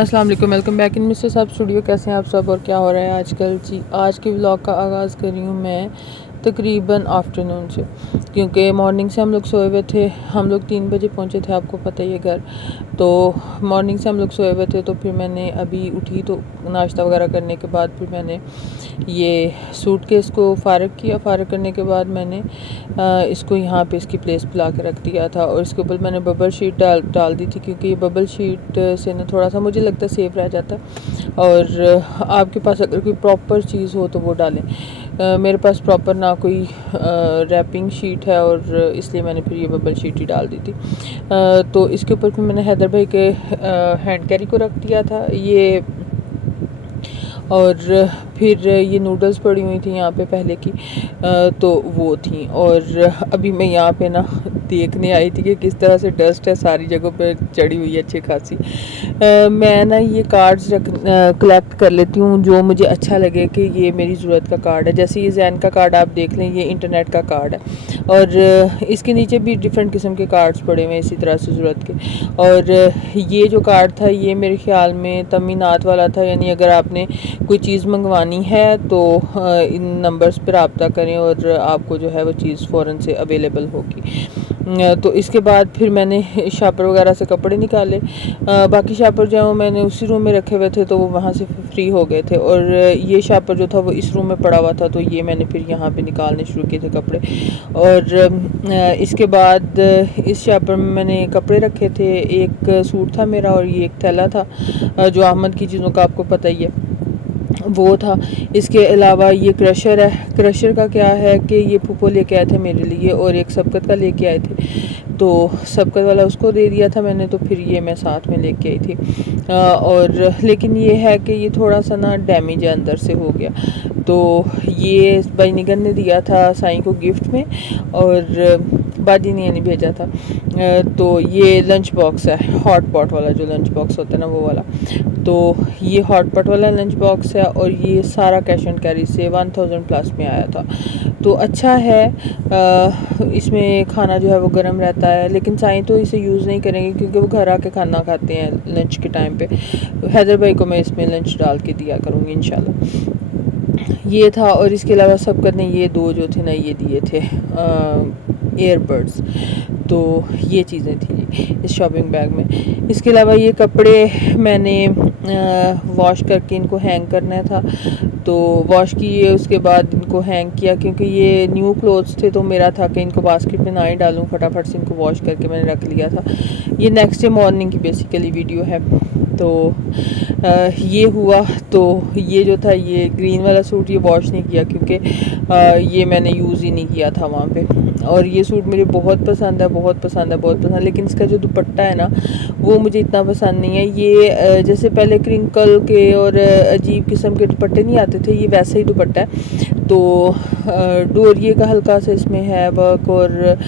अस्सलाम वालेकुम, welcome back in mister साहब स्टूडियो। कैसे हैं आप सब और क्या हो रहा है आजकल जी। आज के व्लॉग का आगाज़ कर रही हूँ मैं तकरीबन आफ्टरनून से, क्योंकि मॉर्निंग से हम लोग सोए हुए थे। हम लोग 3 बजे पहुँचे थे, आपको पता ही है घर। तो मॉर्निंग से हम लोग सोए हुए थे, तो फिर मैंने अभी उठी तो नाश्ता वगैरह करने के बाद फिर मैंने ये सूटकेस को फ़ारग किया। फ़ारग करने के बाद मैंने इसको यहाँ पे इसकी प्लेस पे ला के रख दिया था, और इसके ऊपर मैंने बबल शीट डाल दी थी, क्योंकि ये बबल शीट से ना थोड़ा सा मुझे लगता है सेफ़ रह जाता है। और आपके पास अगर कोई प्रॉपर चीज़ हो तो वो डालें। मेरे पास प्रॉपर ना कोई रैपिंग शीट है, और इसलिए मैंने फिर ये बबल शीट ही डाल दी थी। तो इसके ऊपर फिर मैंने हैदर भाई के हैंड कैरी को रख दिया था ये। और फिर ये नूडल्स पड़ी हुई थी यहाँ पे पहले की, तो वो थी। और अभी मैं यहाँ पे ना देखने आई थी कि किस तरह से डस्ट है सारी जगहों पे चढ़ी हुई है अच्छी खासी। मैं ना ये कार्ड्स कलेक्ट कर लेती हूँ जो मुझे अच्छा लगे कि ये मेरी ज़रूरत का कार्ड है। जैसे ये जैन का कार्ड आप देख लें, ये इंटरनेट का कार्ड है, और इसके नीचे भी डिफरेंट किस्म के कार्ड्स पड़े हुए हैं इसी तरह से ज़रूरत के। और ये जो कार्ड था ये मेरे ख्याल में तमीनात वाला था, यानी अगर आपने कोई चीज़ मंगवानी है तो इन नंबर्स पर रब्ता करें और आपको जो है वो चीज़ फ़ौरन से अवेलेबल होगी। तो इसके बाद फिर मैंने शापर वगैरह से कपड़े निकाले। बाकी शापर जो है मैंने उसी रूम में रखे हुए थे, तो वो वहाँ से फ्री हो गए थे। और ये शापर जो था वो इस रूम में पड़ा हुआ था, तो ये मैंने फिर यहाँ पे निकालने शुरू किए थे कपड़े। और इसके बाद इस शापर में मैंने कपड़े रखे थे। एक सूट था मेरा और ये एक थैला था, जो अहमद की चीज़ों का आपको पता ही है वो था। इसके अलावा ये क्रशर है। क्रशर का क्या है कि ये फूफो लेके आए थे मेरे लिए, और एक सबकत का लेके आए थे, तो सबकत वाला उसको दे दिया था मैंने, तो फिर ये मैं साथ में लेके आई थी। और लेकिन ये है कि ये थोड़ा सा ना डैमेज है अंदर से हो गया। तो ये भाई निगन ने दिया था साईं को गिफ्ट में, और बाजी ने भेजा था। तो ये लंच बॉक्स है, हॉट पॉट वाला जो लंच बॉक्स होता है ना वो वाला। तो ये हॉट पॉट वाला लंच बॉक्स है, और ये सारा कैश एंड कैरी से 1000 प्लस में आया था, तो अच्छा है। इसमें खाना जो है वो गर्म रहता है, लेकिन साईं तो इसे यूज़ नहीं करेंगे क्योंकि वो घर आके खाना खाते हैं लंच के टाइम पे। हैदर भाई को मैं इसमें लंच डाल के दिया करूँगी इंशाल्लाह। ये था, और इसके अलावा सबकत ने ये दो जो थे ना ये दिए थे ईयरबड्स। तो ये चीज़ें थी इस शॉपिंग बैग में। इसके अलावा ये कपड़े मैंने वॉश करके इनको हैंग करना था, तो वॉश किए, उसके बाद इनको हैंग किया, क्योंकि ये न्यू क्लोथ्स थे तो मेरा था कि इनको बास्केट में ना ही डालूं, फटाफट से इनको वॉश करके मैंने रख लिया था। ये नेक्स्ट डे मॉर्निंग की बेसिकली वीडियो है। तो ये हुआ। तो ये जो था ये ग्रीन वाला सूट ये वॉश नहीं किया, क्योंकि ये मैंने यूज़ ही नहीं किया था वहाँ पे। और ये सूट मुझे बहुत पसंद है, बहुत पसंद है, बहुत पसंद, लेकिन इसका जो दुपट्टा है ना वो मुझे इतना पसंद नहीं है। ये जैसे पहले क्रिंकल के और अजीब किस्म के दुपट्टे नहीं आते थे, ये वैसा ही दुपट्टा है। तो डोरिये का हल्का सा इसमें है वर्क, और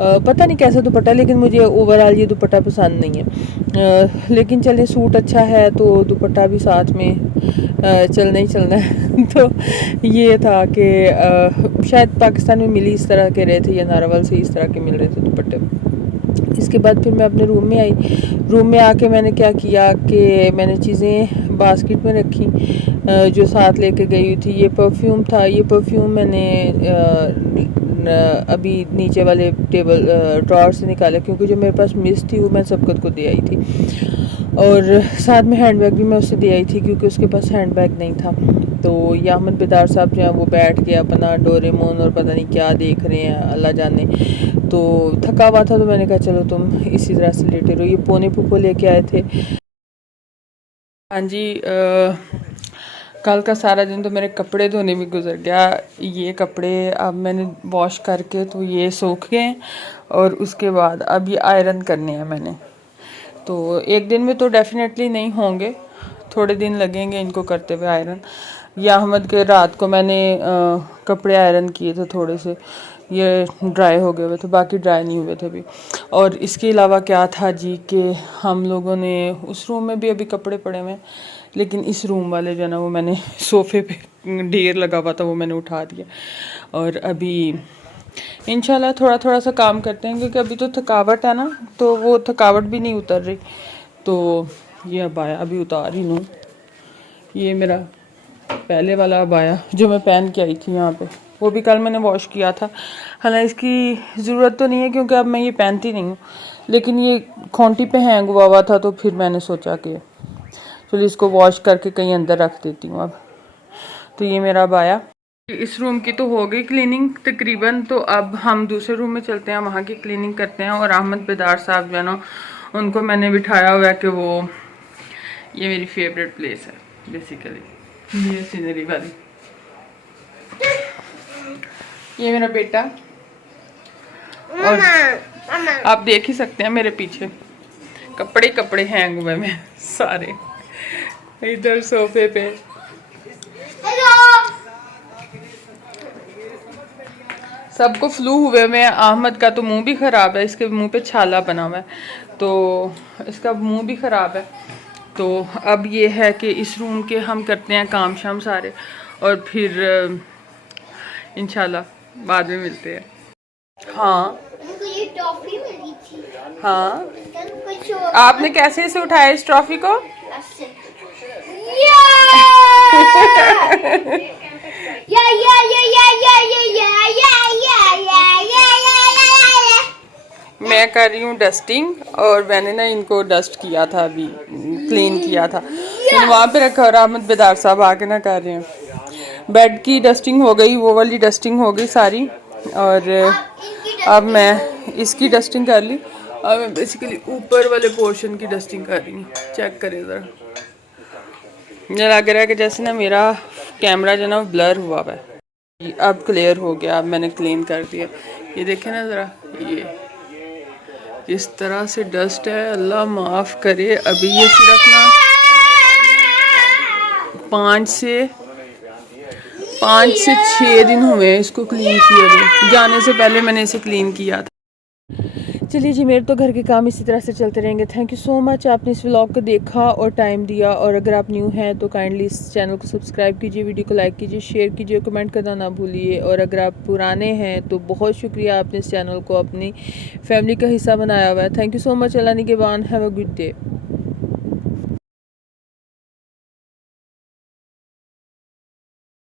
पता नहीं कैसा दुपट्टा, लेकिन मुझे ओवरऑल ये दुपट्टा पसंद नहीं है। लेकिन चले सूट अच्छा है तो दुपट्टा भी साथ में चलना ही चलना है। तो ये था कि शायद पाकिस्तान में मिली इस तरह के रहे थे, या नारावल से इस तरह के मिल रहे थे दुपट्टे। इसके बाद फिर मैं अपने रूम में आई। रूम में आके मैंने क्या किया कि मैंने चीज़ें बास्केट में रखी जो साथ लेके गई हुई थी। ये परफ्यूम था, ये परफ्यूम मैंने अभी नीचे वाले टेबल ड्रॉर से निकाला, क्योंकि जो मेरे पास मिस थी वो मैं सबकत को दे आई थी। और साथ में हैंड बैग भी मैं उसे दे आई थी, क्योंकि उसके पास हैंड बैग नहीं था। तो यामन बेदार साहब जो हैं वो बैठ के अपना डोरेमोन और पता नहीं क्या देख रहे हैं, अल्लाह जाने। तो थका हुआ था, तो मैंने कहा चलो तुम इसी तरह से लेटे रहो। ये पोने फूफो लेके आए थे। हाँ जी, कल का सारा दिन तो मेरे कपड़े धोने में गुजर गया। ये कपड़े अब मैंने वॉश करके तो ये सूख गए, और उसके बाद अब ये आयरन करने हैं मैंने। तो एक दिन में तो डेफिनेटली नहीं होंगे, थोड़े दिन लगेंगे इनको करते हुए आयरन। या अहमद के रात को मैंने कपड़े आयरन किए थे थोड़े से, ये ड्राई हो गए हुए थे, बाकी ड्राई नहीं हुए थे अभी। और इसके अलावा क्या था जी कि हम लोगों ने उस रूम में भी अभी कपड़े पड़े हुए हैं, लेकिन इस रूम वाले जो है ना वो मैंने सोफ़े पे ढेर लगा हुआ था वो मैंने उठा दिया। और अभी इंशाल्लाह थोड़ा थोड़ा सा काम करते हैं, क्योंकि अभी तो थकावट है ना, तो वो थकावट भी नहीं उतर रही। तो ये अबाया अभी उतार ही लूँ। ये मेरा पहले वाला अबाया जो मैं पहन के आई थी यहाँ पे, वो भी कल मैंने वॉश किया था। हालांकि इसकी ज़रूरत तो नहीं है क्योंकि अब मैं ये पहनती नहीं हूँ, लेकिन ये खूंटी पे हैंग हुआ हुआ था तो फिर मैंने सोचा कि चलो इसको वॉश करके कहीं अंदर रख देती हूँ अब। तो ये मेरा अबाया। इस रूम की तो हो गई क्लीनिंग तकरीबन, तो अब हम दूसरे रूम में चलते हैं, वहाँ की क्लीनिंग करते हैं। और अहमद बेदार साहब जो है ना, उनको मैंने बिठाया हुआ है कि वो, ये मेरी फेवरेट प्लेस है बेसिकली, ये सीनरी वाली। ये मेरा बेटा, और आप देख ही सकते हैं मेरे पीछे कपड़े हैंग हुए में सारे, इधर सोफे पे। सबको फ्लू हुए में, अहमद का तो मुंह भी ख़राब है, इसके मुंह पे छाला बना हुआ है, तो इसका मुंह भी ख़राब है। तो अब ये है कि इस रूम के हम करते हैं काम शाम सारे, और फिर इंशाल्लाह बाद में मिलते हैं। हाँ ये टॉफी मिली थी। हाँ, आपने कैसे इसे उठाया इस ट्रॉफी को? मैं कर रही हूँ डस्टिंग, और मैंने ना इनको डस्ट किया था, अभी क्लीन किया था, मैंने वहाँ पे रखा, और अहमद बेदार साहब आके ना कर रहे हैं। बेड की डस्टिंग हो गई, वो वाली डस्टिंग हो गई सारी, और अब मैं इसकी डस्टिंग कर ली। अब मैं बेसिकली ऊपर वाले पोर्शन की डस्टिंग कर रही हूँ। चेक करें ज़रा, मुझे लग रहा है कि जैसे ना मेरा कैमरा जो ना ब्लर हुआ हुआ है। अब क्लियर हो गया, अब मैंने क्लीन कर दिया। ये देखें ना ज़रा, ये इस तरह से डस्ट है, अल्लाह माफ़ करे। अभी ये सिर्फ ना 5 से 6 दिन हुए इसको क्लीन किए हुए, जाने से पहले मैंने इसे क्लीन किया था। चलिए जी, मेरे तो घर के काम इसी तरह से चलते रहेंगे। थैंक यू सो मच, आपने इस व्लॉग को देखा और टाइम दिया। और अगर आप न्यू हैं तो काइंडली इस चैनल को सब्सक्राइब कीजिए, वीडियो को लाइक कीजिए, शेयर कीजिए, कमेंट करना ना भूलिए। और अगर आप पुराने हैं तो बहुत शुक्रिया, आपने इस चैनल को अपनी फैमिली का हिस्सा बनाया हुआ है। Thank you so much. Allah निगहबान, हैव अ गुड डे।